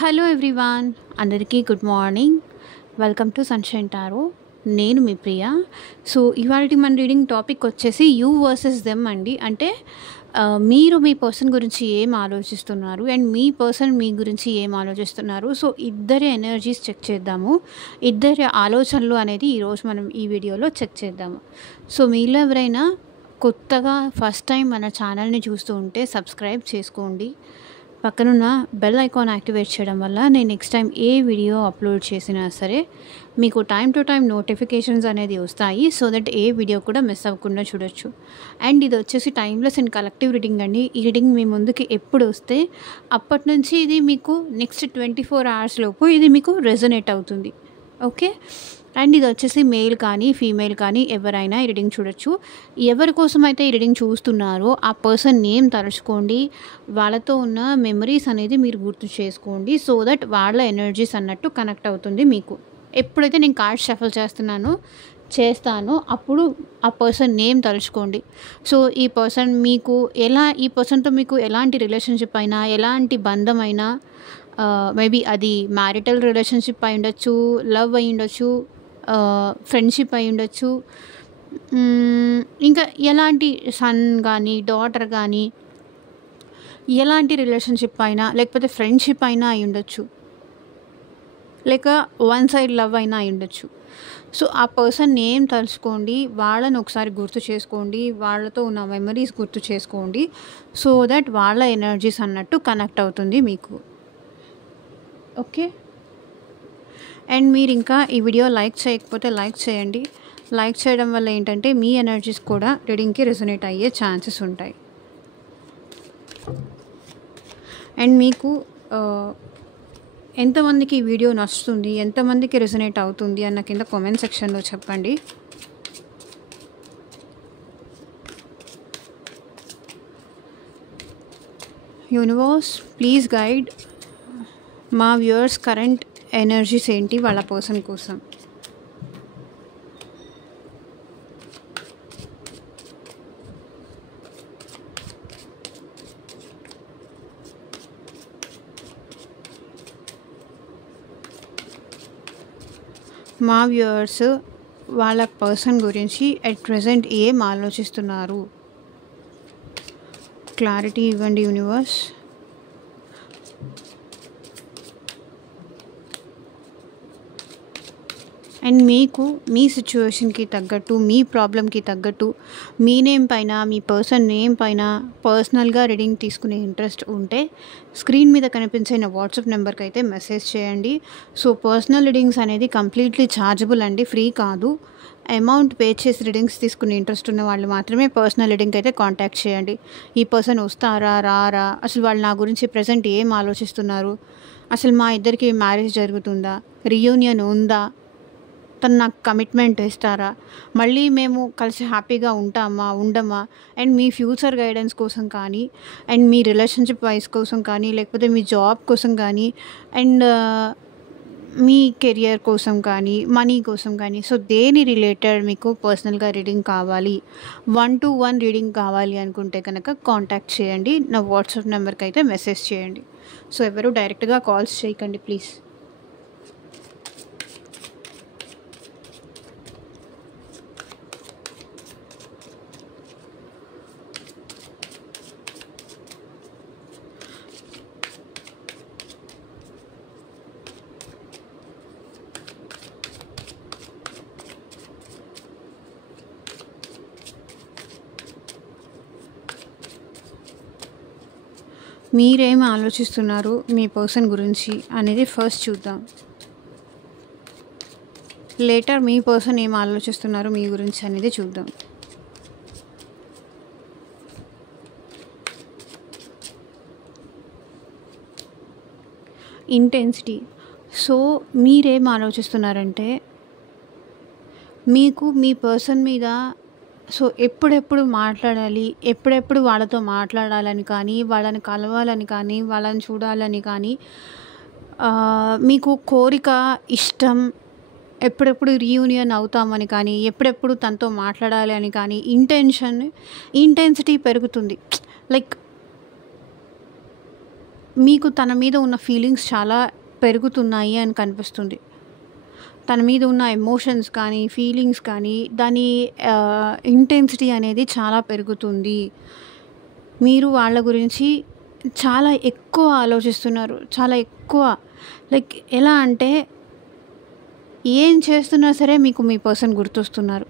Hello everyone, అందరికీ good morning. Welcome to sunshine tarot. నేను మీ ప్రియ. So ఇవాళ మన రీడింగ్ టాపిక్ వచ్చేసి యూ వర్సెస్ దెమ్ అండి. అంటే మీరు మీ పర్సన్ గురించి ఏం ఆలోచిస్తున్నారు అండ్ మీ పర్సన్ మీ గురించి ఏం ఆలోచిస్తున్నారు. సో ఇద్దరి ఎనర్జీస్ చెక్ చేద్దాము, ఇద్దరి ఆలోచనలు అనేది ఈరోజు మనం ఈ వీడియోలో చెక్ చేద్దాము. సో మీలో ఎవరైనా కొత్తగా ఫస్ట్ టైం మన ఛానల్ని చూస్తూ ఉంటే సబ్స్క్రైబ్ చేసుకోండి. పక్కనున్న బెల్ ఐకాన్ యాక్టివేట్ చేయడం వల్ల నేను నెక్స్ట్ టైం ఏ వీడియో అప్లోడ్ చేసినా సరే మీకు టైం టు టైం నోటిఫికేషన్స్ అనేది వస్తాయి. సో దట్ ఏ వీడియో కూడా మిస్ అవ్వకుండా చూడొచ్చు. అండ్ ఇది వచ్చేసి టైమ్లెస్ అండ్ కలెక్టివ్ రీడింగ్ అండి. ఈ రీడింగ్ మీ ముందుకి ఎప్పుడు వస్తే అప్పటి నుంచి ఇది మీకు నెక్స్ట్ 24 hours లోపు ఇది మీకు రెజొనేట్ అవుతుంది. ఓకే. అండ్ ఇది వచ్చేసి మేల్ కానీ ఫీమేల్ కానీ ఎవరైనా ఈ రీడింగ్ చూడొచ్చు. ఎవరి కోసం అయితే ఈ రీడింగ్ చూస్తున్నారో ఆ పర్సన్ నేమ్ తలుచుకోండి, వాళ్ళతో ఉన్న మెమరీస్ అనేది మీరు గుర్తు చేసుకోండి. సో దట్ వాళ్ళ ఎనర్జీస్ అన్నట్టు కనెక్ట్ అవుతుంది మీకు. ఎప్పుడైతే నేను కార్డ్ షఫల్ చేస్తానో అప్పుడు ఆ పర్సన్ నేమ్ తలుచుకోండి. సో ఈ పర్సన్తో మీకు ఎలాంటి రిలేషన్షిప్ అయినా, ఎలాంటి బంధం అయినా, మేబీ అది మ్యారిటల్ రిలేషన్షిప్ అయి ఉండొచ్చు, లవ్ అయి ఉండొచ్చు, ఫ్రెండ్షిప్ అయి ఉండొచ్చు, ఇంకా ఎలాంటి సన్ కానీ డాటర్ కానీ ఎలాంటి రిలేషన్షిప్ అయినా, లేకపోతే ఫ్రెండ్షిప్ అయినా అయి ఉండొచ్చు, లేక వన్ సైడ్ లవ్ అయినా అయి ఉండొచ్చు. సో ఆ పర్సన్ నేమ్ తలుచుకోండి, వాళ్ళని ఒకసారి గుర్తు చేసుకోండి, వాళ్ళతో ఉన్న మెమరీస్ గుర్తు చేసుకోండి. సో దట్ వాళ్ళ ఎనర్జీస్ అన్నట్టు కనెక్ట్ అవుతుంది మీకు. ఓకే. అండ్ మీరు ఇంకా ఈ వీడియో లైక్ చేయకపోతే లైక్ చేయండి. లైక్ చేయడం వల్ల ఏంటంటే మీ ఎనర్జీస్ కూడా రీడింగ్కి రెజొనేట్ అయ్యే ఛాన్సెస్ ఉంటాయి. అండ్ మీకు ఎంతమందికి ఈ వీడియో నచ్చుతుంది, ఎంతమందికి రెజొనేట్ అవుతుంది అన్న కింద కామెంట్ సెక్షన్లో చెప్పండి. యూనివర్స్ ప్లీజ్ గైడ్ మా వ్యూవర్స్ కరెంట్ ఎనర్జీస్ ఏంటి వాళ్ళ పర్సన్ కోసం. మా వ్యూవర్స్ వాళ్ళ పర్సన్ గురించి అట్ ప్రెజెంట్ ఏం ఆలోచిస్తున్నారు, క్లారిటీ ఇవ్వండి యూనివర్స్. అండ్ మీకు మీ సిచ్యువేషన్కి తగ్గట్టు, మీ ప్రాబ్లంకి తగ్గట్టు మీ నేమ్ పైన, మీ పర్సన్ నేమ్ పైన పర్సనల్గా రీడింగ్ తీసుకునే ఇంట్రెస్ట్ ఉంటే స్క్రీన్ మీద కనిపించే నా వాట్సాప్ నెంబర్కి అయితే మెసేజ్ చేయండి. సో పర్సనల్ రీడింగ్స్ అనేది కంప్లీట్లీ ఛార్జబుల్ అండి, ఫ్రీ కాదు. అమౌంట్ పే చేసి రీడింగ్స్ తీసుకునే ఇంట్రెస్ట్ ఉన్న వాళ్ళు మాత్రమే పర్సనల్ రీడింగ్ అయితే కాంటాక్ట్ చేయండి. ఈ పర్సన్ వస్తారా రారా, అసలు వాళ్ళు నా గురించి ప్రజెంట్ ఏం ఆలోచిస్తున్నారు, అసలు మా ఇద్దరికి మ్యారేజ్ జరుగుతుందా, రీయూనియన్ ఉందా, తను నాకు కమిట్మెంట్ ఇస్తారా, మళ్ళీ మేము కలిసి హ్యాపీగా ఉండమా, అండ్ మీ ఫ్యూచర్ గైడెన్స్ కోసం కానీ, అండ్ మీ రిలేషన్షిప్ వైజ్ కోసం కానీ, లేకపోతే మీ జాబ్ కోసం కానీ, అండ్ మీ కెరియర్ కోసం కానీ, మనీ కోసం కానీ, సో దేని రిలేటెడ్ మీకు పర్సనల్గా రీడింగ్ కావాలి, 1-to-1 రీడింగ్ కావాలి అనుకుంటే కనుక కాంటాక్ట్ చేయండి. నా వాట్సాప్ నెంబర్కి అయితే మెసేజ్ చేయండి. సో ఎవరు డైరెక్ట్గా కాల్స్ చేయకండి ప్లీజ్. మీరేం ఆలోచిస్తున్నారు మీ పర్సన్ గురించి అనేది ఫస్ట్ చూద్దాం. లేటర్ మీ పర్సన్ ఏం ఆలోచిస్తున్నారు మీ గురించి అనేది చూద్దాం. ఇంటెన్సిటీ. సో మీరేం ఆలోచిస్తున్నారంటే మీకు మీ పర్సన్ మీద సో ఎప్పుడెప్పుడు మాట్లాడాలి, ఎప్పుడెప్పుడు వాళ్ళతో మాట్లాడాలని కానీ, వాళ్ళని కలవాలని కానీ, వాళ్ళని చూడాలని కానీ మీకు కోరిక, ఇష్టం, ఎప్పుడెప్పుడు రీయూనియన్ అవుతామని కానీ, ఎప్పుడెప్పుడు తనతో మాట్లాడాలి అని కానీ ఇంటెన్సిటీ పెరుగుతుంది. లైక్ మీకు తన మీద ఉన్న ఫీలింగ్స్ చాలా పెరుగుతున్నాయి అని కనిపిస్తుంది. తన మీద ఉన్న ఎమోషన్స్ కానీ, ఫీలింగ్స్ కానీ, దాని ఇంటెన్సిటీ అనేది చాలా పెరుగుతుంది. మీరు వాళ్ళ గురించి చాలా ఎక్కువ ఆలోచిస్తున్నారు. చాలా ఎక్కువ లైక్ ఎలా అంటే ఏం చేస్తున్నా సరే మీకు మీ పర్సన్ గుర్తొస్తున్నారు.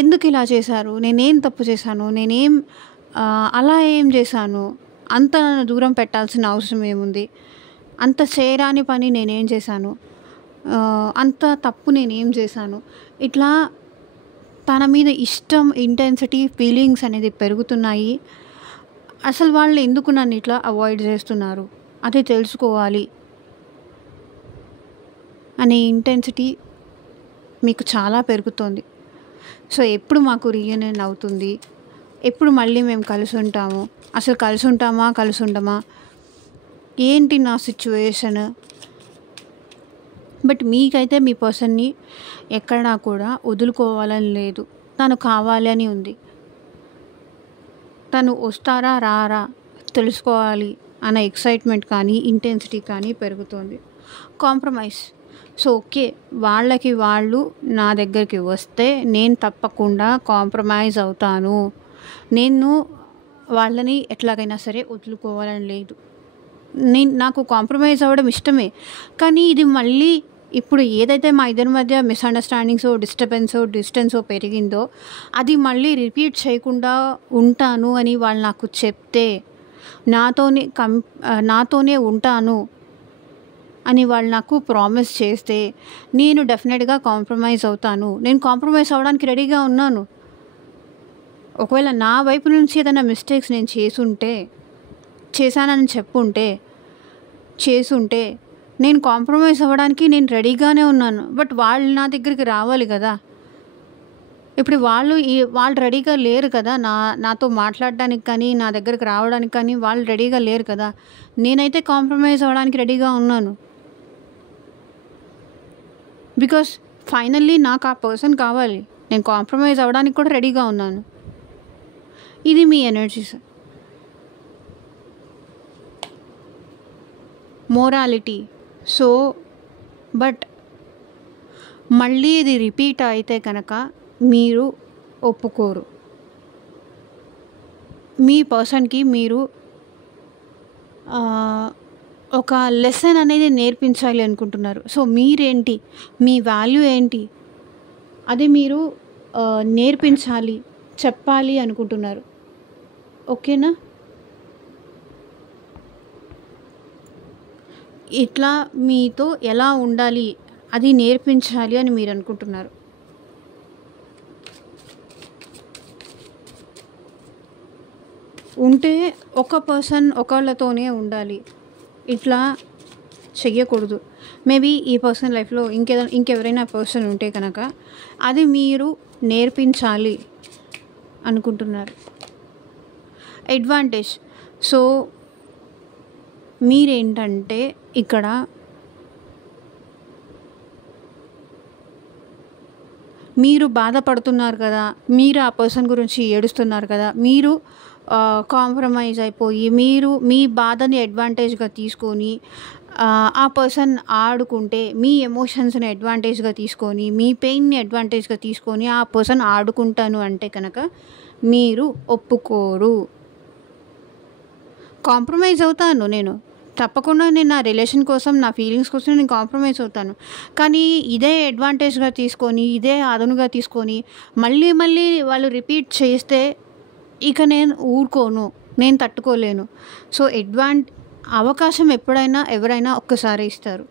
ఎందుకు ఇలా చేశారు? నేనేం తప్పు చేశాను? నేనేం అలా ఏం చేశాను? అంత నన్ను దూరం పెట్టాల్సిన అవసరం ఏముంది? అంత చేయరాని పని నేనేం చేశాను? అంత తప్పు నేనేం చేశాను? ఇట్లా తన మీద ఇష్టం, ఇంటెన్సిటీ, ఫీలింగ్స్ అనేది పెరుగుతున్నాయి. అసలు వాళ్ళు ఎందుకు నన్ను ఇట్లా అవాయిడ్ చేస్తున్నారు అది తెలుసుకోవాలి అనే ఇంటెన్సిటీ మీకు చాలా పెరుగుతోంది. సో ఎప్పుడు మాకు రీయూనియన్ అవుతుంది, ఎప్పుడు మళ్ళీ మేము కలిసి ఉంటాము, అసలు కలిసి ఉంటామా కలిసి ఉండమా, ఏంటి నా సిచ్యువేషన్. బట్ మీకైతే మీ పర్సన్ని ఎక్కడా కూడా వదులుకోవాలని లేదు. తను కావాలి అని ఉంది. తను వస్తారా రారా తెలుసుకోవాలి అన్న ఎక్సైట్మెంట్ కానీ, ఇంటెన్సిటీ కానీ పెరుగుతుంది. కాంప్రమైజ్. సో ఓకే, వాళ్ళకి వాళ్ళు నా దగ్గరికి వస్తే నేను తప్పకుండా కాంప్రమైజ్ అవుతాను. నేను వాళ్ళని ఎట్లాగైనా సరే వదులుకోవాలని లేదు. నాకు కాంప్రమైజ్ అవ్వడం ఇష్టమే. కానీ ఇది మళ్ళీ ఇప్పుడు ఏదైతే మా ఇద్దరి మధ్య మిస్అండర్స్టాండింగ్సో, డిస్టర్బెన్సో, డిస్టెన్సో పెరిగిందో అది మళ్ళీ రిపీట్ చేయకుండా ఉంటాను అని వాళ్ళు నాకు చెప్తే, నాతోనే ఉంటాను అని వాళ్ళు నాకు ప్రామిస్ చేస్తే నేను డెఫినెట్గా కాంప్రమైజ్ అవుతాను. నేను కాంప్రమైజ్ అవ్వడానికి రెడీగా ఉన్నాను. ఒకవేళ నా వైపు నుంచి ఏదైనా మిస్టేక్స్ నేను చేశానని చేసుంటే నేను కాంప్రమైజ్ అవ్వడానికి నేను రెడీగానే ఉన్నాను. బట్ వాళ్ళు నా దగ్గరికి రావాలి కదా. ఇప్పుడు వాళ్ళు రెడీగా లేరు కదా. నాతో మాట్లాడడానికి కానీ, నా దగ్గరికి రావడానికి కానీ వాళ్ళు రెడీగా లేరు కదా. నేనైతే కాంప్రమైజ్ అవ్వడానికి రెడీగా ఉన్నాను. బికాస్ ఫైనల్లీ నాకు ఆ పర్సన్ కావాలి. నేను కాంప్రమైజ్ అవ్వడానికి కూడా రెడీగా ఉన్నాను. ఇది మీ ఎనర్జీస్. మోరాలిటీ. సో బట్ మళ్ళీ ఇది రిపీట్ అయితే కనుక మీరు ఒప్పుకోరు. మీ పర్సన్కి మీరు ఒక లెసన్ అనేది నేర్పించాలి అనుకుంటున్నారు. సో మీరేంటి, మీ వాల్యూ ఏంటి, అది మీరు నేర్పించాలి, చెప్పాలి అనుకుంటున్నారు. ఓకేనా? ఇట్లా మీతో ఎలా ఉండాలి అది నేర్పించాలి అని మీరు అనుకుంటున్నారు. ఉంటే ఒక పర్సన్ ఒకళ్ళతోనే ఉండాలి. ఇట్లా చెయ్యకూడదు. మేబీ ఈ పర్సన్ లైఫ్లో ఇంకెవరైనా పర్సన్ ఉంటే కనుక అది మీరు నేర్పించాలి అనుకుంటున్నారు. అడ్వాంటేజ్. సో మీరేంటంటే ఇక్కడ మీరు బాధపడుతున్నారు కదా, మీరు ఆ పర్సన్ గురించి ఏడుస్తున్నారు కదా, మీరు కాంప్రమైజ్ అయిపోయి మీ బాధని అడ్వాంటేజ్గా తీసుకొని ఆ పర్సన్ ఆడుకుంటే, మీ ఎమోషన్స్ని అడ్వాంటేజ్గా తీసుకొని, మీ పెయిన్ని అడ్వాంటేజ్గా తీసుకొని ఆ పర్సన్ ఆడుకుంటాను అంటే కనుక మీరు ఒప్పుకోరు. కాంప్రమైజ్ అవుతాను నేను తప్పకుండా. నేను నా రిలేషన్ కోసం, నా ఫీలింగ్స్ కోసం నేను కాంప్రమైజ్ అవుతాను. కానీ ఇదే అడ్వాంటేజ్గా తీసుకొని, ఇదే అదనుగా తీసుకొని మళ్ళీ వాళ్ళు రిపీట్ చేస్తే ఇక నేను ఊరుకోను, నేను తట్టుకోలేను. సో అవకాశం ఎప్పుడైనా ఎవరైనా ఒక్కసారి ఇస్తారు,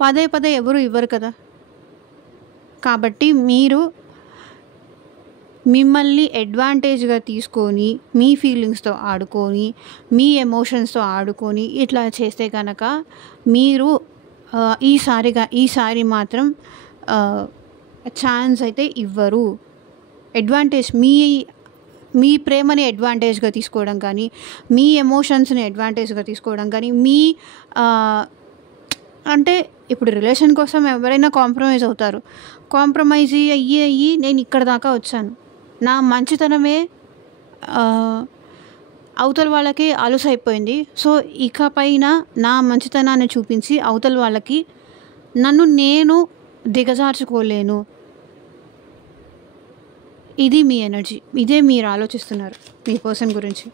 పదే ఎవరు ఇవ్వరు కదా. కాబట్టి మీరు మిమ్మల్ని అడ్వాంటేజ్గా తీసుకొని, మీ ఫీలింగ్స్తో ఆడుకొని, మీ ఎమోషన్స్తో ఆడుకొని ఇట్లా చేస్తే కనుక మీరు ఈసారి మాత్రం ఛాన్స్ అయితే ఇవ్వరు. అడ్వాంటేజ్ మీ ప్రేమని అడ్వాంటేజ్గా తీసుకోవడం కానీ, మీ ఎమోషన్స్ని అడ్వాంటేజ్గా తీసుకోవడం కానీ, అంటే ఇప్పుడు రిలేషన్ కోసం ఎవరైనా కాంప్రమైజ్ అవుతారు. కాంప్రమైజ్ అయ్యి నేను ఇక్కడ దాకా వచ్చాను, నా మంచితనమే అవతల వాళ్ళకి అలుసైపోయింది. సో ఇక పైన నా మంచితనాన్ని చూపించి అవతల వాళ్ళకి నన్ను నేను దిగజార్చుకోలేను. ఇది మీ ఎనర్జీ. ఇదే మీరు ఆలోచిస్తున్నారు మీ పర్సన్ గురించి.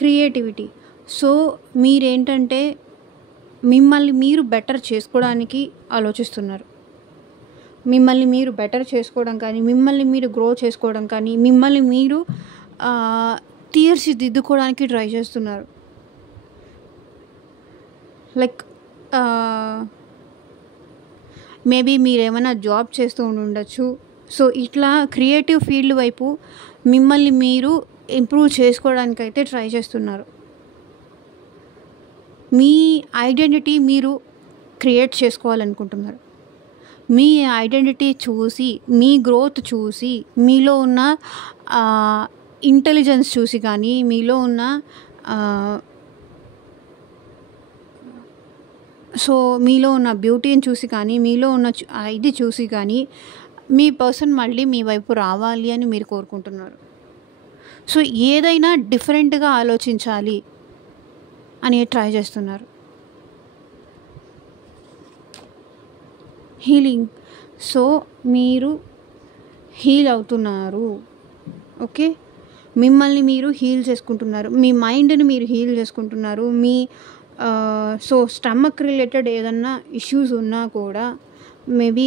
క్రియేటివిటీ. సో మీరేంటంటే మిమ్మల్ని మీరు బెటర్ చేసుకోవడానికి ఆలోచిస్తున్నారు. మిమ్మల్ని మీరు బెటర్ చేసుకోవడం కానీ, మిమ్మల్ని మీరు గ్రో చేసుకోవడం కానీ, మిమ్మల్ని మీరు తీర్చిదిద్దుకోవడానికి ట్రై చేస్తున్నారు. లైక్ మేబీ మీరేమైనా జాబ్ చేస్తూ ఉండొచ్చు. సో ఇట్లా క్రియేటివ్ ఫీల్డ్ వైపు మిమ్మల్ని మీరు ఇంప్రూవ్ చేసుకోవడానికైతే ట్రై చేస్తున్నారు. మీ ఐడెంటిటీ మీరు క్రియేట్ చేసుకోవాలనుకుంటున్నారు. మీ ఐడెంటిటీ చూసి, మీ గ్రోత్ చూసి, మీలో ఉన్న ఇంటెలిజెన్స్ చూసి కానీ, మీలో ఉన్న మీలో ఉన్న బ్యూటీని చూసి కానీ, మీలో ఉన్న ఇది చూసి కానీ మీ పర్సన్ మళ్ళీ మీ వైపు రావాలి అని మీరు కోరుకుంటున్నారు. సో ఏదైనా డిఫరెంట్గా ఆలోచించాలి అని ట్రై చేస్తున్నారు. హీలింగ్. సో మీరు హీల్ అవుతున్నారు. ఓకే, మిమ్మల్ని మీరు హీల్ చేసుకుంటున్నారు. మీ మైండ్ని మీరు హీల్ చేసుకుంటున్నారు. మీ సో స్టమక్ రిలేటెడ్ ఏదన్నా ఇష్యూస్ ఉన్నా కూడా మేబీ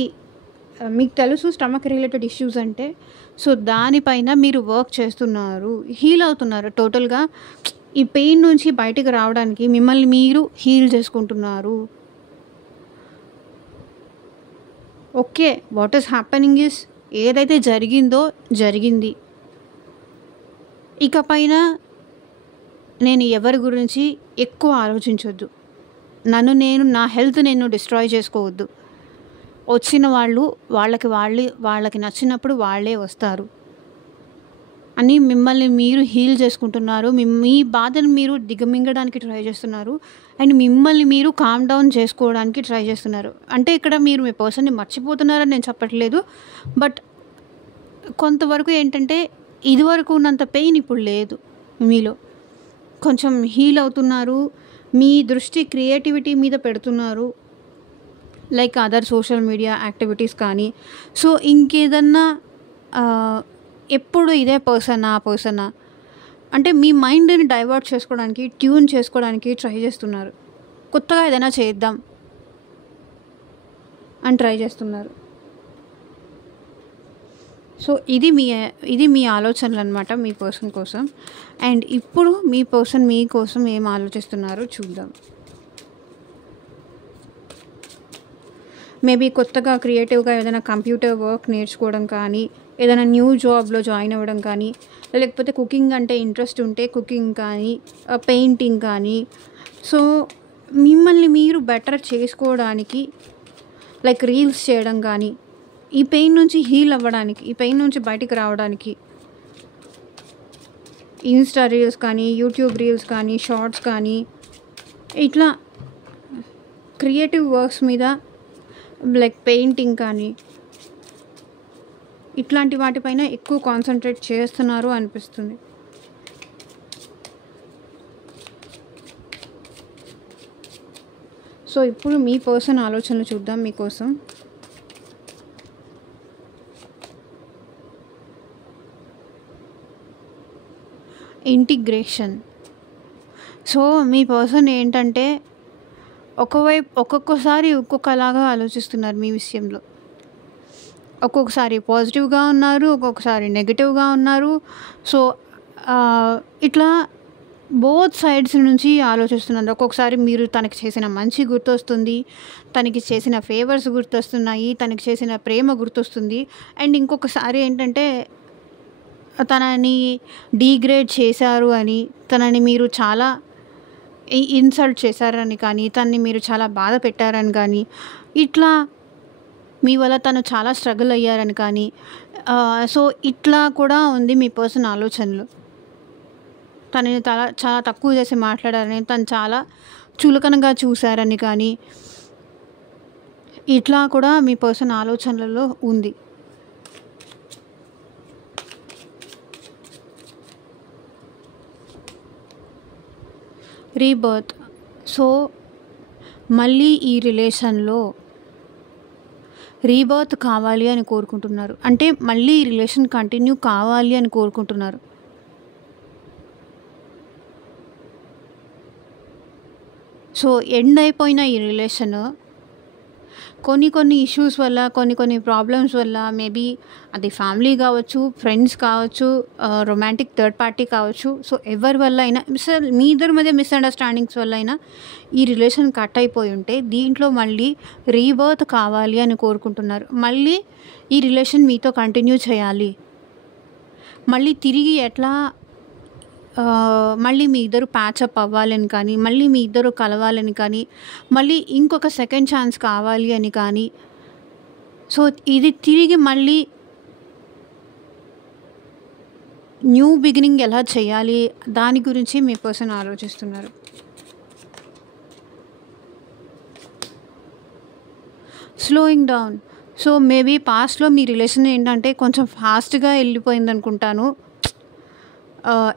మీకు తెలుసు స్టమక్ రిలేటెడ్ ఇష్యూస్ అంటే. సో దానిపైన మీరు వర్క్ చేస్తున్నారు, హీల్ అవుతున్నారు. టోటల్గా ఈ పెయిన్ నుంచి బయటికి రావడానికి మిమ్మల్ని మీరు హీల్ చేసుకుంటున్నారు. Okay, what is happening is ఏదైతే జరిగిందో జరిగింది. ఇక పైన నేను ఎవరి గురించి ఎక్కువ ఆలోచించొద్దు. నా హెల్త్ నేను డిస్ట్రాయ్ చేసుకోవద్దు. వచ్చిన వాళ్ళు వాళ్ళకి నచ్చినప్పుడు వాళ్ళే వస్తారు అని మిమ్మల్ని మీరు హీల్ చేసుకుంటున్నారు. మీ బాధను మీరు దిగమింగడానికి ట్రై చేస్తున్నారు. అండ్ మిమ్మల్ని మీరు కామ్ డౌన్ చేసుకోవడానికి ట్రై చేస్తున్నారు. అంటే ఇక్కడ మీరు మీ పర్సన్ని మర్చిపోతున్నారని నేను చెప్పట్లేదు. బట్ కొంతవరకు ఏంటంటే ఇదివరకు ఉన్నంత పెయిన్ ఇప్పుడు లేదు. మీలో కొంచెం హీల్ అవుతున్నారు. మీ దృష్టి క్రియేటివిటీ మీద పెడుతున్నారు. Like other social media activities కానీ. సో ఇంకేదన్నా ఎప్పుడు ఇదే పర్సనా అంటే మీ మైండ్ని డైవర్ట్ చేసుకోవడానికి, ట్యూన్ చేసుకోవడానికి ట్రై చేస్తున్నారు. కొత్తగా ఏదైనా చేద్దాం అని ట్రై చేస్తున్నారు. సో ఇది మీ ఆలోచనలు అనమాట మీ పర్సన్ కోసం. అండ్ ఇప్పుడు మీ పర్సన్ మీకోసం ఏం ఆలోచిస్తున్నారో చూద్దాం. మేబీ కొత్తగా క్రియేటివ్గా ఏదైనా కంప్యూటర్ వర్క్ నేర్చుకోవడం కానీ, ఏదైనా న్యూ జాబ్లో జాయిన్ అవ్వడం కానీ, లేకపోతే కుకింగ్ అంటే ఇంట్రెస్ట్ ఉంటే కుకింగ్ కానీ, పెయింటింగ్ కానీ. సో మిమ్మల్ని మీరు బెటర్ చేసుకోవడానికి లైక్ రీల్స్ చేయడం కానీ, ఈ పెయిన్ నుంచి హీల్ అవ్వడానికి, ఈ పెయిన్ నుంచి బయటికి రావడానికి ఇన్స్టా రీల్స్ కానీ, యూట్యూబ్ రీల్స్ కానీ, షార్ట్స్ కానీ, ఇట్లా క్రియేటివ్ వర్క్స్ మీద లైక్ పెయింటింగ్ కానీ ఇట్లాంటి వాటిపైన ఎక్కువ కాన్సన్ట్రేట్ చేస్తున్నారు అనిపిస్తుంది. సో ఇప్పుడు మీ పర్సన్ ఆలోచనలు చూద్దాం మీకోసం. ఇంటిగ్రేషన్. సో మీ పర్సన్ ఏంటంటే ఒక్కొక్కసారి ఒక్కొక్కలాగా ఆలోచిస్తున్నారు మీ విషయంలో. ఒక్కొక్కసారి పాజిటివ్గా ఉన్నారు, ఒక్కొక్కసారి నెగిటివ్గా ఉన్నారు. సో ఇట్లా బోత్ సైడ్స్ నుంచి ఆలోచిస్తున్నారు. ఒక్కొక్కసారి మీరు తనకి చేసిన మంచి గుర్తొస్తుంది, తనకి చేసిన ఫేవర్స్ గుర్తొస్తున్నాయి, తనకి చేసిన ప్రేమ గుర్తొస్తుంది. అండ్ ఇంకొకసారి ఏంటంటే తనని డీగ్రేడ్ చేశారు అని, తనని మీరు చాలా ఇన్సల్ట్ చేశారని కానీ, తనని మీరు చాలా బాధ పెట్టారని కానీ, ఇట్లా మీ వల్ల తను చాలా స్ట్రగుల్ అయ్యారని కానీ, సో ఇట్లా కూడా ఉంది మీ పర్సన్ ఆలోచనలు. తనని చాలా తక్కువ చేసి మాట్లాడారని, తను చాలా చులకనగా చూశారని కానీ ఇట్లా కూడా మీ పర్సన్ ఆలోచనలలో ఉంది. రీబర్త్. సో మళ్ళీ ఈ రిలేషన్లో రీబర్త్ కావాలి అని కోరుకుంటున్నారు. అంటే మళ్ళీ ఈ రిలేషన్ కంటిన్యూ కావాలి అని కోరుకుంటున్నారు. సో ఎండ్ అయిపోయిన ఈ రిలేషన్ కొన్ని ఇష్యూస్ వల్ల, కొన్ని ప్రాబ్లమ్స్ వల్ల, మేబీ అది ఫ్యామిలీ కావచ్చు, ఫ్రెండ్స్ కావచ్చు, రొమాంటిక్ థర్డ్ పార్టీ కావచ్చు. సో ఎవరి వల్ల అయినా మీ ఇద్దరి మధ్య మిస్అండర్స్టాండింగ్స్ వల్ల అయినా ఈ రిలేషన్ కట్ అయిపోయి ఉంటే దీంట్లో మళ్ళీ రీబర్త్ కావాలి అని కోరుకుంటున్నారు. మళ్ళీ ఈ రిలేషన్ మీతో కంటిన్యూ చేయాలి. మళ్ళీ తిరిగి ఎట్లా మళ్ళీ మీ ఇద్దరు ప్యాచప్ అవ్వాలని కానీ, మళ్ళీ మీ ఇద్దరు కలవాలని కానీ, మళ్ళీ ఇంకొక సెకండ్ ఛాన్స్ కావాలి అని కానీ, సో ఇది తిరిగి మళ్ళీ న్యూ బిగినింగ్ ఎలా చేయాలి దాని గురించి మీ పర్సన్ ఆలోచిస్తున్నారు. Slowing down. సో మేబీ పాస్ట్లో మీ రిలేషన్ ఏంటంటే కొంచెం ఫాస్ట్గా వెళ్ళిపోయింది అనుకుంటాను.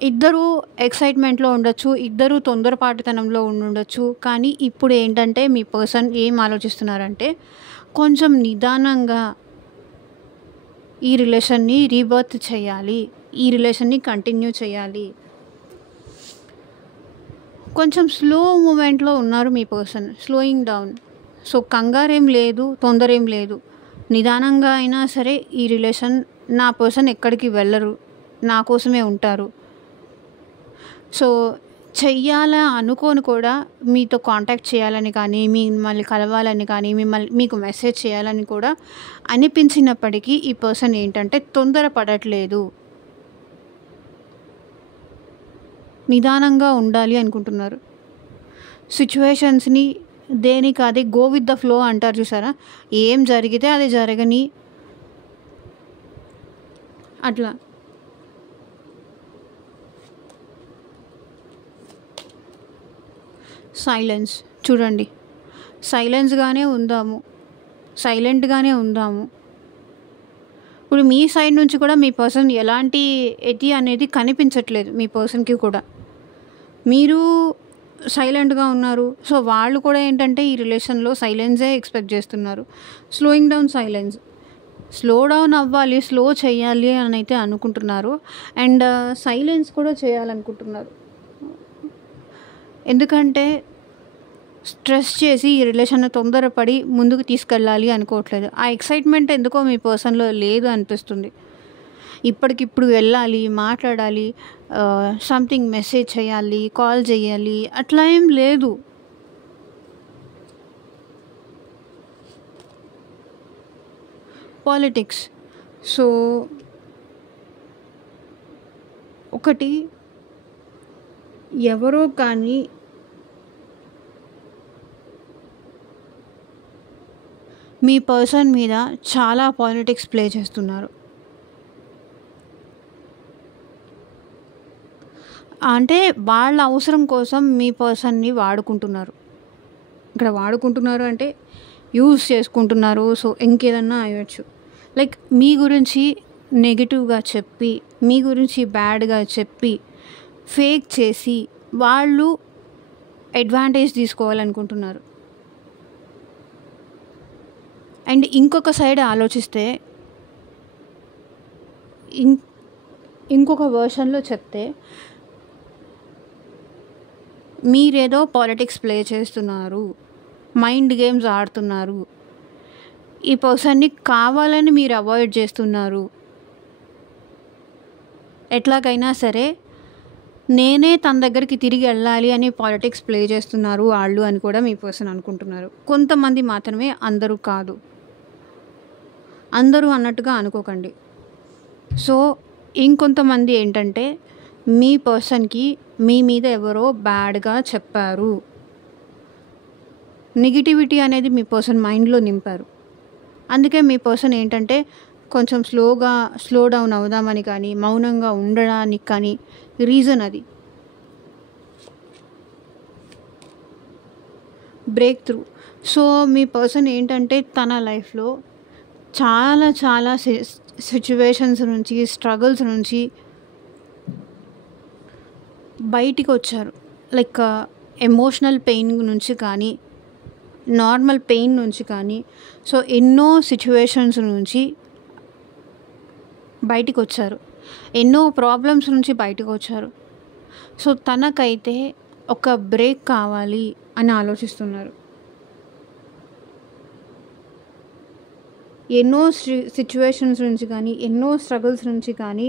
ఇద్దరు ఎక్సైట్మెంట్లో ఉండొచ్చు, ఇద్దరు తొందరపాటుతనంలో ఉండొచ్చు. కానీ ఇప్పుడు ఏంటంటే మీ పర్సన్ ఏం ఆలోచిస్తున్నారంటే కొంచెం నిదానంగా ఈ రిలేషన్ని రీబర్త్ చేయాలి, ఈ రిలేషన్ని కంటిన్యూ చేయాలి. కొంచెం స్లో మూమెంట్లో ఉన్నారు మీ పర్సన్, స్లోయింగ్ డౌన్. సో కంగారేం లేదు, తొందరేం లేదు. నిదానంగా అయినా సరే ఈ రిలేషన్, నా పర్సన్ ఎక్కడికి వెళ్ళరు, నా కోసమే ఉంటారు. సో చెయ్యాలా అనుకోని కూడా మీతో కాంటాక్ట్ చేయాలని కానీ, మిమ్మల్ని కలవాలని కానీ, మీకు మెసేజ్ చేయాలని కూడా అనిపించినప్పటికీ ఈ పర్సన్ ఏంటంటే తొందరపడట్లేదు, నిదానంగా ఉండాలి అనుకుంటున్నారు. సిచ్యువేషన్స్ని దేనికి అదే గో విత్ ద ఫ్లో అంటారు చూసారా, ఏం జరిగితే అది జరగని అట్లా. సైలెన్స్. చూడండి, సైలెంట్గానే ఉందాము. ఇప్పుడు మీ సైడ్ నుంచి కూడా మీ పర్సన్ ఎలాంటి ఎతి అనేది కనిపించట్లేదు మీ పర్సన్కి కూడా. మీరు సైలెంట్గా ఉన్నారు. సో వాళ్ళు కూడా ఏంటంటే ఈ రిలేషన్లో సైలెన్సే ఎక్స్పెక్ట్ చేస్తున్నారు. Slowing down, silence. Slow down అవ్వాలి, స్లో చేయాలి అని అయితే అనుకుంటున్నారు. అండ్ సైలెన్స్ కూడా చేయాలనుకుంటున్నారు. ఎందుకంటే స్ట్రెస్ చేసి ఈ రిలేషన్ తొందరపడి ముందుకు తీసుకెళ్ళాలి అనుకోవట్లేదు. ఆ ఎక్సైట్మెంట్ ఎందుకో మీ పర్సన్లో లేదు అనిపిస్తుంది. ఇప్పటికిప్పుడు వెళ్ళాలి, మాట్లాడాలి, సంథింగ్ మెసేజ్ చేయాలి, కాల్ చేయాలి, అట్లా ఏం లేదు. పాలిటిక్స్. సో ఒకటి, ఎవరో కానీ మీ పర్సన్ మీద చాలా పాలిటిక్స్ ప్లే చేస్తున్నారు. అంటే వాళ్ళ అవసరం కోసం మీ పర్సన్ని వాడుకుంటున్నారు. ఇక్కడ వాడుకుంటున్నారు అంటే యూజ్ చేసుకుంటున్నారు. సో ఇంకేదన్నా అయ్యొచ్చు. లైక్ మీ గురించి నెగిటివ్గా చెప్పి, మీ గురించి బ్యాడ్గా చెప్పి, ఫేక్ చేసి వాళ్ళు అడ్వాంటేజ్ తీసుకోవాలనుకుంటున్నారు. అండ్ ఇంకొక సైడ్ ఆలోచిస్తే, ఇంకొక వర్షన్లో చెప్తే, మీరేదో పాలిటిక్స్ ప్లే చేస్తున్నారు, మైండ్ గేమ్స్ ఆడుతున్నారు, ఈ పర్సన్ని కావాలని మీరు అవాయిడ్ చేస్తున్నారు. ఎట్లాగైనా సరే నేనే తన దగ్గరికి తిరిగి వెళ్ళాలి అని పాలిటిక్స్ ప్లే చేస్తున్నారు వాళ్ళు అని కూడా మీ పర్సన్ అనుకుంటున్నారు. కొంతమంది మాత్రమే, అందరూ కాదు. అందరూ అన్నట్టుగా అనుకోకండి. సో ఇంకొంతమంది ఏంటంటే మీ పర్సన్కి మీ మీద ఎవరో బ్యాడ్గా చెప్పారు, నెగిటివిటీ అనేది మీ పర్సన్ మైండ్లో నింపారు. అందుకే మీ పర్సన్ ఏంటంటే కొంచెం స్లో డౌన్ అవుదామని కానీ, మౌనంగా ఉండడానికి కానీ రీజన్ అది. Break through. సో మీ పర్సన్ ఏంటంటే తన లైఫ్లో చాలా చాలా సిచ్యువేషన్స్ నుంచి, స్ట్రగుల్స్ నుంచి బయటికి వచ్చారు. లైక్ ఎమోషనల్ పెయిన్ నుంచి కానీ, నార్మల్ పెయిన్ నుంచి కానీ, సో ఎన్నో సిచ్యువేషన్స్ నుంచి బయటికి వచ్చారు, ఎన్నో ప్రాబ్లమ్స్ నుంచి బయటకు వచ్చారు. సో తనకైతే ఒక బ్రేక్ కావాలి అని ఆలోచిస్తున్నారు. ఎన్నో సిచ్యువేషన్స్ నుంచి కానీ, ఎన్నో స్ట్రగుల్స్ నుంచి కానీ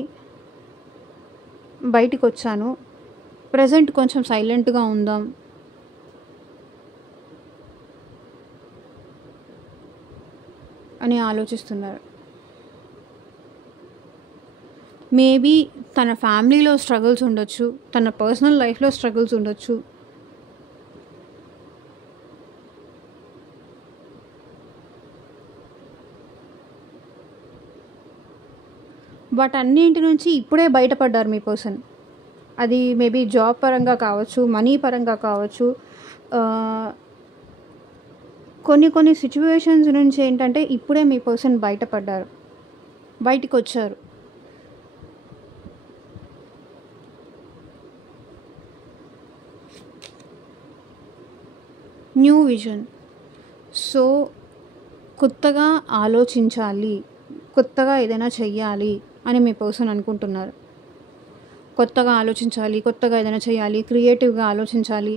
బయటికి వచ్చాను, ప్రజెంట్ కొంచెం సైలెంట్గా ఉందాం అని ఆలోచిస్తున్నారు. మేబీ తన ఫ్యామిలీలో స్ట్రగుల్స్ ఉండొచ్చు, తన పర్సనల్ లైఫ్లో స్ట్రగుల్స్ ఉండొచ్చు. వాటన్నింటి నుంచి ఇప్పుడే బయటపడ్డారు మీ పర్సన్. అది మేబీ జాబ్ పరంగా కావచ్చు, మనీ పరంగా కావచ్చు. కొన్ని సిచ్యువేషన్స్ నుంచి ఏంటంటే ఇప్పుడే మీ పర్సన్ బయటపడ్డారు, బయటికి వచ్చారు. New vision. సో కొత్తగా ఆలోచించాలి, కొత్తగా ఏదైనా చెయ్యాలి అని మీ పర్సన్ అనుకుంటున్నారు. కొత్తగా ఆలోచించాలి, కొత్తగా ఏదైనా చేయాలి, క్రియేటివ్గా ఆలోచించాలి.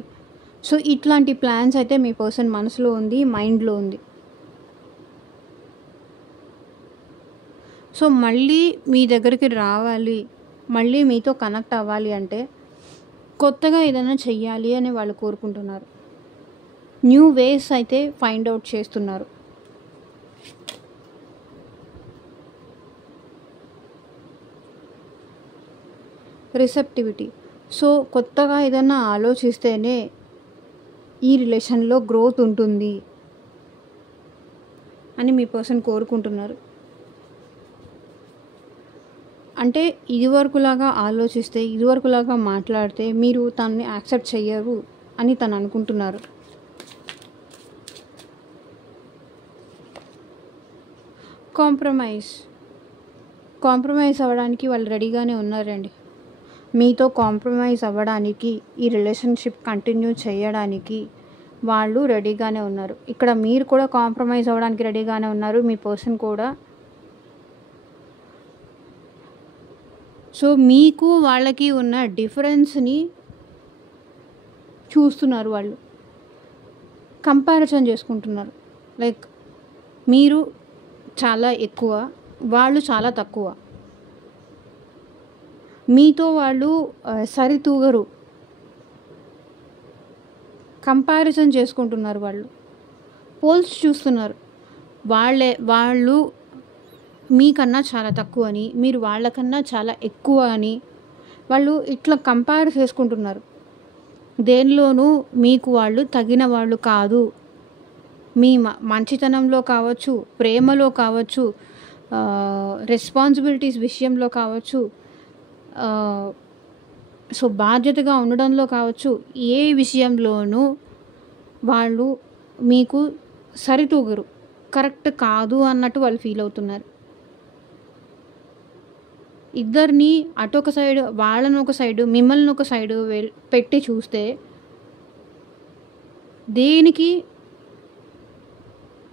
సో ఇట్లాంటి ప్లాన్స్ అయితే మీ పర్సన్ మనసులో ఉంది, మైండ్లో ఉంది. సో మళ్ళీ మీ దగ్గరికి రావాలి, మళ్ళీ మీతో కనెక్ట్ అవ్వాలి అంటే కొత్తగా ఏదైనా చెయ్యాలి అని వాళ్ళు కోరుకుంటున్నారు. న్యూ వేస్ అయితే ఫైండ్ అవుట్ చేస్తున్నారు. రిసెప్టివిటీ. సో కొత్తగా ఏదైనా ఆలోచిస్తేనే ఈ రిలేషన్లో గ్రోత్ ఉంటుంది అని మీ పర్సన్ కోరుకుంటున్నారు. అంటే ఇదివరకులాగా ఆలోచిస్తే, ఇదివరకులాగా మాట్లాడితే మీరు తనని యాక్సెప్ట్ చెయ్యరు అని తను అనుకుంటున్నారు. కాంప్రమైజ్ అవ్వడానికి వాళ్ళు రెడీగానే ఉన్నారండి. మీతో కాంప్రమైజ్ అవ్వడానికి, ఈ రిలేషన్షిప్ కంటిన్యూ చేయడానికి వాళ్ళు రెడీగానే ఉన్నారు. ఇక్కడ మీరు కూడా కాంప్రమైజ్ అవ్వడానికి రెడీగానే ఉన్నారు, మీ పర్సన్ కూడా. సో మీకు వాళ్ళకి ఉన్న డిఫరెన్స్ని చూస్తున్నారు, వాళ్ళు కంపారిజన్ చేసుకుంటున్నారు. లైక్ మీరు చాలా ఎక్కువ, వాళ్ళు చాలా తక్కువ. మీతో వాళ్ళు సరితూగరు, కంపారిజన్ చేసుకుంటున్నారు. వాళ్ళు పోల్స్ చూస్తున్నారు. వాళ్ళు మీకన్నా చాలా తక్కువ అని, మీరు వాళ్ళకన్నా చాలా ఎక్కువ అని వాళ్ళు ఇట్లా కంపేర్ చేసుకుంటున్నారు. దేనిలోనూ మీకు వాళ్ళు తగిన వాళ్ళు కాదు. మీ మంచితనంలో కావచ్చు, ప్రేమలో కావచ్చు, రెస్పాన్సిబిలిటీస్ విషయంలో కావచ్చు, సో బాధ్యతగా ఉండడంలో కావచ్చు, ఏ విషయంలోనూ వాళ్ళు మీకు సరితూగరు, కరెక్ట్ కాదు అన్నట్టు వాళ్ళు ఫీల్ అవుతున్నారు. ఇద్దరిని అటొక సైడ్, వాళ్ళని ఒక సైడు, మిమ్మల్ని ఒక సైడు పెట్టి చూస్తే దేనికి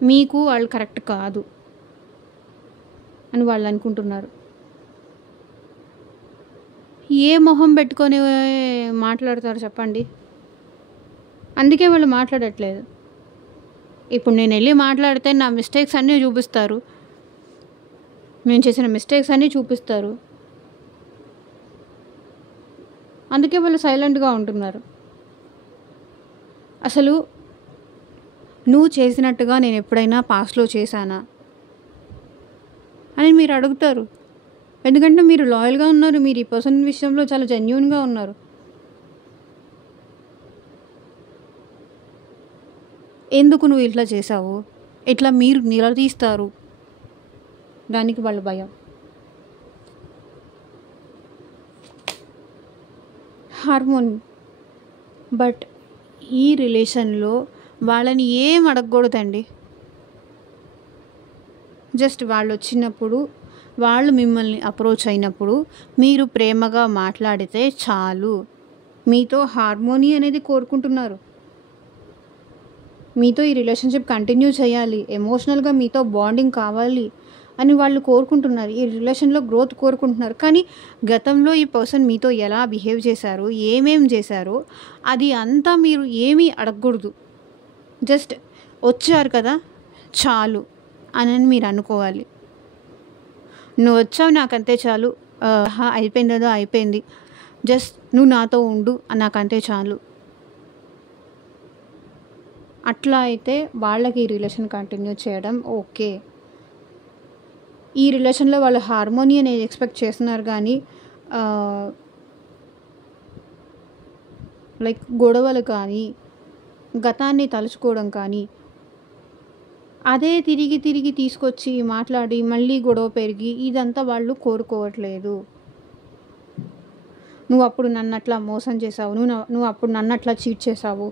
మీకు వాళ్ళు కరెక్ట్ కాదు అని వాళ్ళు అనుకుంటున్నారు. ఏ మొహం పెట్టుకొని మాట్లాడతారు చెప్పండి? అందుకే వాళ్ళు మాట్లాడట్లేదు. ఇప్పుడు నేను వెళ్ళి మాట్లాడితే నా మిస్టేక్స్ అన్నీ చూపిస్తారు, నేను చేసిన మిస్టేక్స్ అన్నీ చూపిస్తారు. అందుకే వాళ్ళు సైలెంట్గా ఉంటున్నారు. అసలు నువ్వు చేసినట్టుగా నేను ఎప్పుడైనా పాస్ట్లో చేశానా అని మీరు అడుగుతారు. ఎందుకంటే మీరు లాయల్గా ఉన్నారు, మీరు ఈ పర్సన్ విషయంలో చాలా జెన్యూన్గా ఉన్నారు. ఎందుకు నువ్వు ఇట్లా చేసావు, ఇట్లా మీరు నిలదీస్తారు, దానికి వాళ్ళ భయం. హార్మోని. బట్ ఈ రిలేషన్లో వాళ్ళని ఏం అడగకూడదండి. జస్ట్ వాళ్ళు వచ్చినప్పుడు, వాళ్ళు మిమ్మల్ని అప్రోచ్ అయినప్పుడు మీరు ప్రేమగా మాట్లాడితే చాలు. మీతో హార్మోనీ అనేది కోరుకుంటున్నారు. మీతో ఈ రిలేషన్షిప్ కంటిన్యూ చేయాలి, ఎమోషనల్గా మీతో బాండింగ్ కావాలి అని వాళ్ళు కోరుకుంటున్నారు. ఈ రిలేషన్లో గ్రోత్ కోరుకుంటున్నారు. కానీ గతంలో ఈ పర్సన్ మీతో ఎలా బిహేవ్ చేశారు, ఏమేం చేశారో అది అంతా మీరు ఏమీ అడగకూడదు. జస్ట్ వచ్చారు కదా చాలు అని మీరు అనుకోవాలి. నువ్వు వచ్చావు, నాకంతే చాలు, అయిపోయిందో అయిపోయింది, జస్ట్ నువ్వు నాతో ఉండు, నాకంతే చాలు. అట్లా అయితే వాళ్ళకి ఈ రిలేషన్ కంటిన్యూ చేయడం ఓకే. ఈ రిలేషన్లో వాళ్ళు హార్మోనీ అనేది ఎక్స్పెక్ట్ చేస్తున్నారు, కానీ లైక్ గొడవలు కానీ, గతాన్ని తలుచుకోవడం కానీ, అదే తిరిగి తిరిగి తీసుకొచ్చి మాట్లాడి మళ్ళీ గొడవ పెరిగి ఇదంతా వాళ్ళు కోరుకోవట్లేదు. నువ్వు అప్పుడు నన్ను అట్లా మోసం చేసావు, నువ్వు అప్పుడు నన్ను అట్లా చీట్ చేసావు,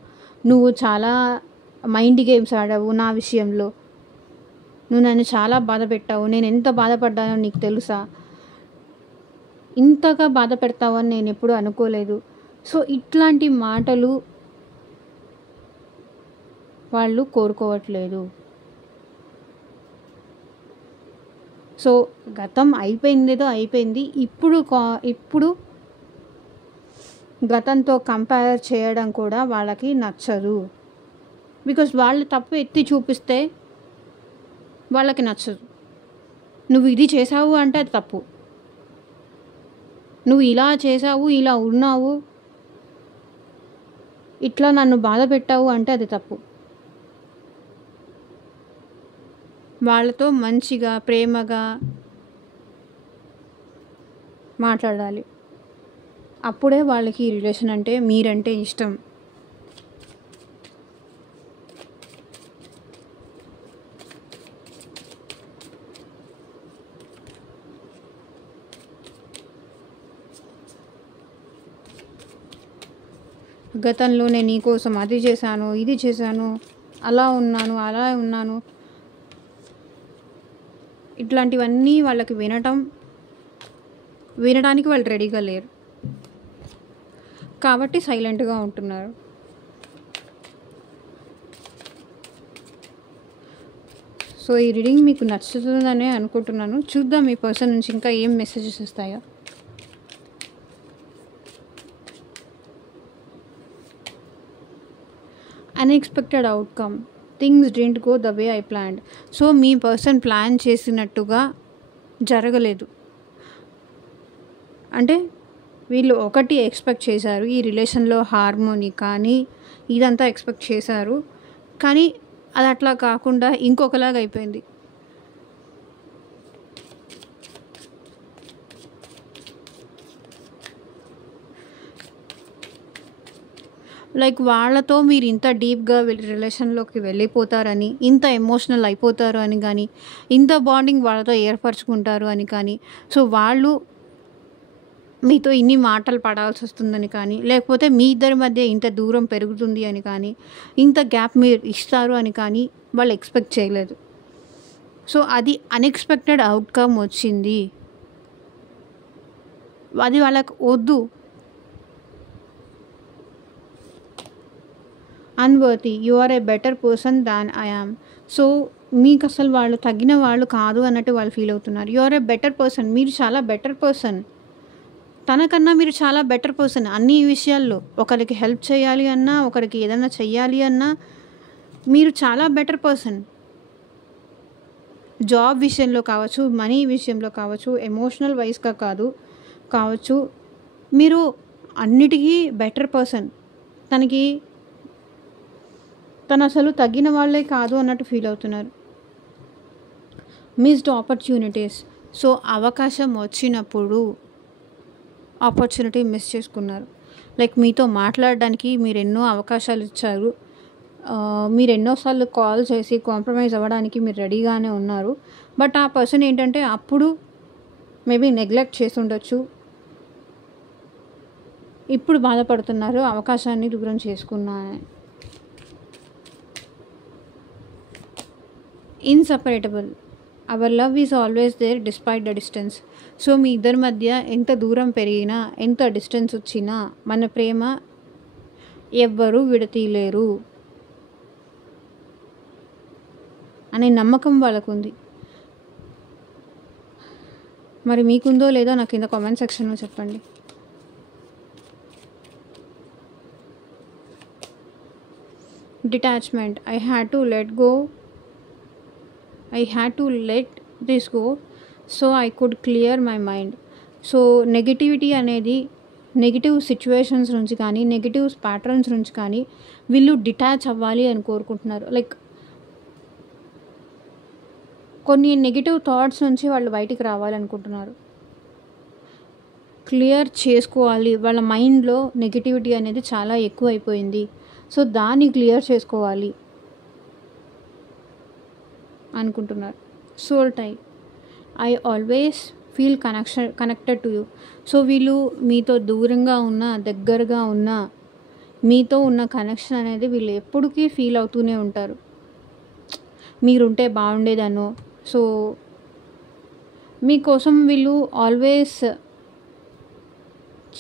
నువ్వు చాలా మైండ్ గేమ్స్ ఆడావు నా విషయంలో, నువ్వు నన్ను చాలా బాధ పెట్టావు, నేను ఎంత బాధపడ్డానో నీకు తెలుసా, ఇంతగా బాధ పెడతావని నేను ఎప్పుడూ అనుకోలేదు. సో ఇట్లాంటి మాటలు వాళ్ళు కోరుకోవట్లేదు. సో గతం అయిపోయిందేదో అయిపోయింది. ఇప్పుడు గతంతో కంపేర్ చేయడం కూడా వాళ్ళకి నచ్చదు. బికాజ్ వాళ్ళు తప్పు ఎత్తి చూపిస్తే వాళ్ళకి నచ్చదు. నువ్వు ఇది చేసావు అంటే అది తప్పు, నువ్వు ఇలా చేసావు, ఇలా ఉన్నావు, ఇట్లా నన్ను బాధ పెట్టావు అంటే అది తప్పు. వాళ్ళతో మంచిగా ప్రేమగా మాట్లాడాలి. అప్పుడే వాళ్ళకి ఈ రిలేషన్ అంటే మీరంటే ఇష్టం. గతంలో నేను నీకోసం అది చేశాను, ఇది చేశాను, అలా ఉన్నాను, ఇట్లాంటివన్నీ వాళ్ళకి వినడానికి వాళ్ళు రెడీగా లేరు, కాబట్టి సైలెంట్గా ఉంటున్నారు. సో ఈ రీడింగ్ మీకు నచ్చుతుందనే అనుకుంటున్నాను. చూద్దాం ఈ పర్సన్ నుంచి ఇంకా ఏం మెసేజెస్ వస్తాయో. Unexpected outcome, things didn't go the way I planned. So me person plan చేసినట్టుగా జరగలేదు. అంటే వీళ్ళు ఒకటి ఎక్స్పెక్ట్ చేశారు, ఈ రిలేషన్లో హార్మోనీ కానీ ఇదంతా ఎక్స్పెక్ట్ చేశారు, కానీ అది అట్లా కాకుండా ఇంకొకలాగా అయిపోయింది. లైక్ వాళ్ళతో మీరు ఇంత డీప్గా రిలేషన్లోకి వెళ్ళిపోతారని, ఇంత ఎమోషనల్ అయిపోతారు అని కానీ, ఇంత బాండింగ్ వాళ్ళతో ఏర్పరచుకుంటారు అని కానీ, సో వాళ్ళు మీతో ఇన్ని మాటలు పడాల్సి వస్తుందని కానీ, లేకపోతే మీ ఇద్దరి మధ్య ఇంత దూరం పెరుగుతుంది అని కానీ, ఇంత గ్యాప్ మీరు ఇస్తారు అని కానీ వాళ్ళు ఎక్స్పెక్ట్ చేయలేదు. సో అది అన్ఎక్స్పెక్టెడ్ అవుట్కమ్ వచ్చింది, అది వాళ్ళకు వద్దు. Unworthy, you are a better person than I am. So మీకు అసలు వాళ్ళు తగ్గిన వాళ్ళు కాదు అన్నట్టు వాళ్ళు ఫీల్ అవుతున్నారు. You are a better person, మీరు చాలా బెటర్ పర్సన్, తనకన్నా మీరు చాలా బెటర్ పర్సన్ అన్ని విషయాల్లో. ఒకరికి హెల్ప్ చేయాలి అన్నా, ఒకరికి ఏదైనా చెయ్యాలి అన్నా మీరు చాలా బెటర్ పర్సన్. జాబ్ విషయంలో కావచ్చు, మనీ విషయంలో కావచ్చు, ఎమోషనల్ వైజ్గా కావచ్చు, మీరు అన్నిటికీ బెటర్ పర్సన్. తను అసలు తగ్గిన వాళ్ళే కాదు అన్నట్టు ఫీల్ అవుతున్నారు. మిస్డ్ ఆపర్చునిటీస్, సో అవకాశం వచ్చినప్పుడు ఆపర్చునిటీ మిస్ చేసుకున్నారు. లైక్ మీతో మాట్లాడడానికి మీరు ఎన్నో అవకాశాలు ఇచ్చారు, మీరు ఎన్నోసార్లు కాల్ చేసి కాంప్రమైజ్ అవ్వడానికి మీరు రెడీగానే ఉన్నారు. బట్ ఆ పర్సన్ ఏంటంటే అప్పుడు మేబీ నెగ్లెక్ట్ చేసి ఉండొచ్చు, ఇప్పుడు బాధపడుతున్నారు అవకాశాన్ని దూరం చేసుకున్నా. Inseparable. Our love is always there despite the distance. So మీ ఇద్దరి మధ్య ఎంత దూరం పెరిగినా, ఎంత డిస్టెన్స్ వచ్చినా మన ప్రేమ ఎవ్వరూ విడతీయలేరు అనే నమ్మకం వాళ్ళకుంది. మరి మీకుందో లేదో నాకు కింద కామెంట్ సెక్షన్లో చెప్పండి. Detachment. I had to let this go so I could clear my mind. So negativity అనేది నెగిటివ్ సిచ్యువేషన్స్ నుంచి కానీ, నెగిటివ్ ప్యాటర్న్స్ నుంచి కానీ వీళ్ళు డిటాచ్ అవ్వాలి అని కోరుకుంటున్నారు. లైక్ కొన్ని నెగిటివ్ థాట్స్ నుంచి వాళ్ళు బయటికి రావాలనుకుంటున్నారు, క్లియర్ చేసుకోవాలి. వాళ్ళ మైండ్లో నెగిటివిటీ అనేది చాలా ఎక్కువ అయిపోయింది. సో దాన్ని క్లియర్ చేసుకోవాలి అనుకుంటున్నారు. Soul tie. I always feel connected to you. So వీళ్ళు మీతో దూరంగా ఉన్న, దగ్గరగా ఉన్న, మీతో ఉన్న కనెక్షన్ అనేది వీళ్ళు ఎప్పటికీ ఫీల్ అవుతూనే ఉంటారు. మీరుంటే బాగుండేదనో. సో మీకోసం వీళ్ళు ఆల్వేస్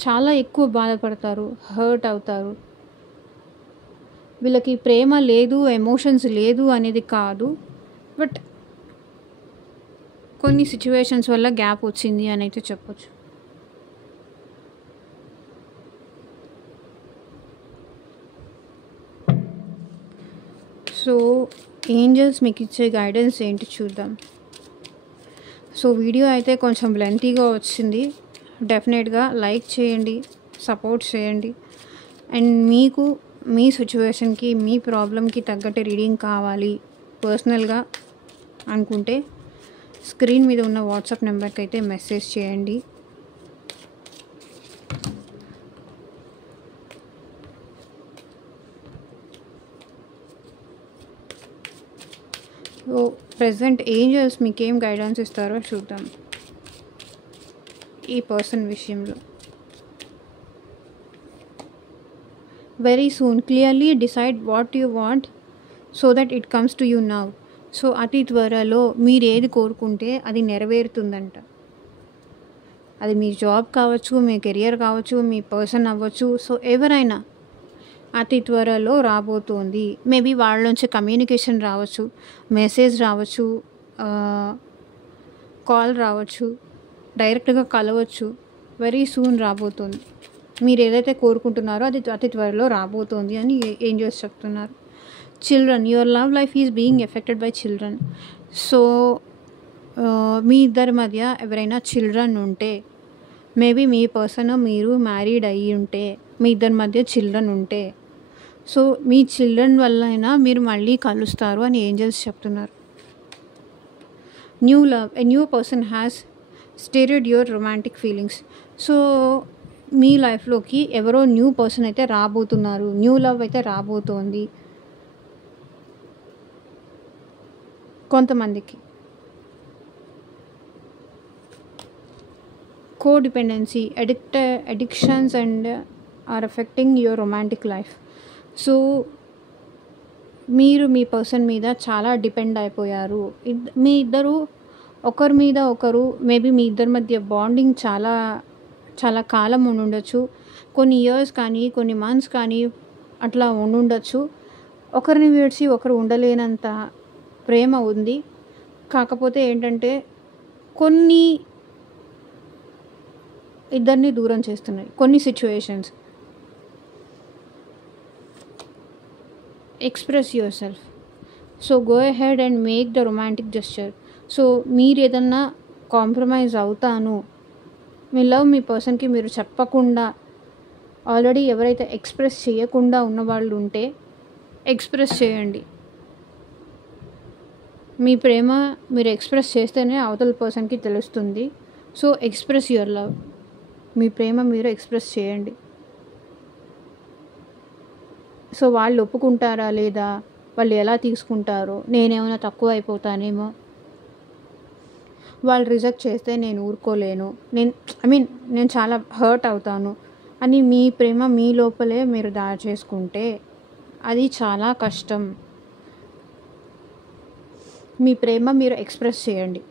చాలా ఎక్కువ బాధపడతారు, హర్ట్ అవుతారు. వీళ్ళకి ప్రేమ లేదు, ఎమోషన్స్ లేదు అనేది కాదు, బట్ కొన్ని సిచ్యువేషన్స్ వల్ల గ్యాప్ వచ్చింది అని అయితే చెప్పొచ్చు. సో ఏంజల్స్ మీకు ఇచ్చే గైడెన్స్ ఏంటి చూద్దాం. సో వీడియో అయితే కొంచెం లెంతీగా వచ్చింది. డెఫినెట్గా లైక్ చేయండి, సపోర్ట్ చేయండి. అండ్ మీకు మీ సిచ్యువేషన్కి, మీ ప్రాబ్లమ్కి తగ్గట్టు రీడింగ్ కావాలి పర్సనల్గా అనుకుంటే స్క్రీన్ మీద ఉన్న వాట్సాప్ నెంబర్కి అయితే మెసేజ్ చేయండి. సో ప్రెజెంట్ ఏంజల్స్ మీకేం గైడెన్స్ ఇస్తారో చూద్దాం ఈ పర్సన్ విషయంలో. Very soon clearly decide what you want so that it comes to you now. So అతి త్వరలో మీరు ఏది కోరుకుంటే అది నెరవేరుతుందంట. అది మీ జాబ్ కావచ్చు, మీ కెరియర్ కావచ్చు, మీ పర్సన్ అవ్వచ్చు. సో ఎవరైనా అతి త్వరలో రాబోతోంది. మేబీ వాళ్ళ నుంచి కమ్యూనికేషన్ రావచ్చు, మెసేజ్ రావచ్చు, కాల్ రావచ్చు, డైరెక్ట్గా కలవచ్చు. వెరీ సూన్ రాబోతుంది. మీరు ఏదైతే కోరుకుంటున్నారో అది అతి త్వరలో రాబోతోంది అని ఏంజల్స్ చెప్తున్నారు. Children, your love life is being affected by children. So మీ ఇద్దరి మధ్య ఎవరైనా చిల్డ్రన్ ఉంటే, మేబీ మీ పర్సన్ మీరు మ్యారీడ్ అయ్యి ఉంటే, మీ ఇద్దరి మధ్య చిల్డ్రన్ ఉంటే, సో మీ చిల్డ్రన్ వల్ల అయినా మీరు మళ్ళీ కలుస్తారు అని ఏంజల్స్ చెప్తున్నారు. New love, a new person has stated your romantic feelings. So మీ లైఫ్లోకి ఎవరో న్యూ పర్సన్ అయితే రాబోతున్నారు, న్యూ లవ్ అయితే రాబోతోంది కొంతమందికి. Codependency, addictions and are affecting your romantic life. So మీరు మీ పర్సన్ మీద చాలా డిపెండ్ అయిపోయారు. మీ ఇద్దరు ఒకరి మీద ఒకరు, మేబీ మీ ఇద్దరి మధ్య బాండింగ్ చాలా చాలా కాలం ఉండుండొచ్చు. కొన్ని ఇయర్స్ కానీ, కొన్ని మంత్స్ కానీ అట్లా ఉండుండొచ్చు. ఒకరిని విడిచి ఒకరు ఉండలేనంత ప్రేమ ఉంది. కాకపోతే ఏంటంటే కొన్ని ఇద్దరిని దూరం చేస్తున్నాయి కొన్ని situations. Express your self. So go ahead and make the romantic gesture. So మీరు ఏదన్నా కాంప్రమైజ్ అవుతాను, మీ లవ్ మీ పర్సన్కి మీరు చెప్పకుండా, ఆల్రెడీ ఎవరైతే ఎక్స్ప్రెస్ చేయకుండా ఉన్నవాళ్ళు ఉంటే ఎక్స్ప్రెస్ చేయండి. మీ ప్రేమ మీరు ఎక్స్ప్రెస్ చేస్తేనే అవతల పర్సన్కి తెలుస్తుంది. So express your love. మీ ప్రేమ మీరు ఎక్స్ప్రెస్ చేయండి. సో వాళ్ళు ఒప్పుకుంటారా లేదా, వాళ్ళు ఎలా తీసుకుంటారో, నేనేమైనా తక్కువ అయిపోతానేమో, వాళ్ళు రిజెక్ట్ చేస్తే నేను ఊరుకోలేను, నేను చాలా హర్ట్ అవుతాను అని మీ ప్రేమ మీ లోపలే మీరు దారి చేసుకుంటే అది చాలా కష్టం. మీ ప్రేమ మీరు ఎక్స్ప్రెస్ చేయండి.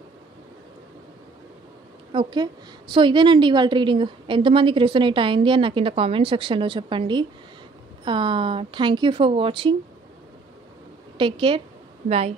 ఓకే. సో ఇదేనండి ఇవాళ రీడింగ్. ఎంతమందికి రెసొనేట్ అయింది అని నాకు కింద కామెంట్ సెక్షన్లో చెప్పండి. Thank you for watching. Take care. Bye.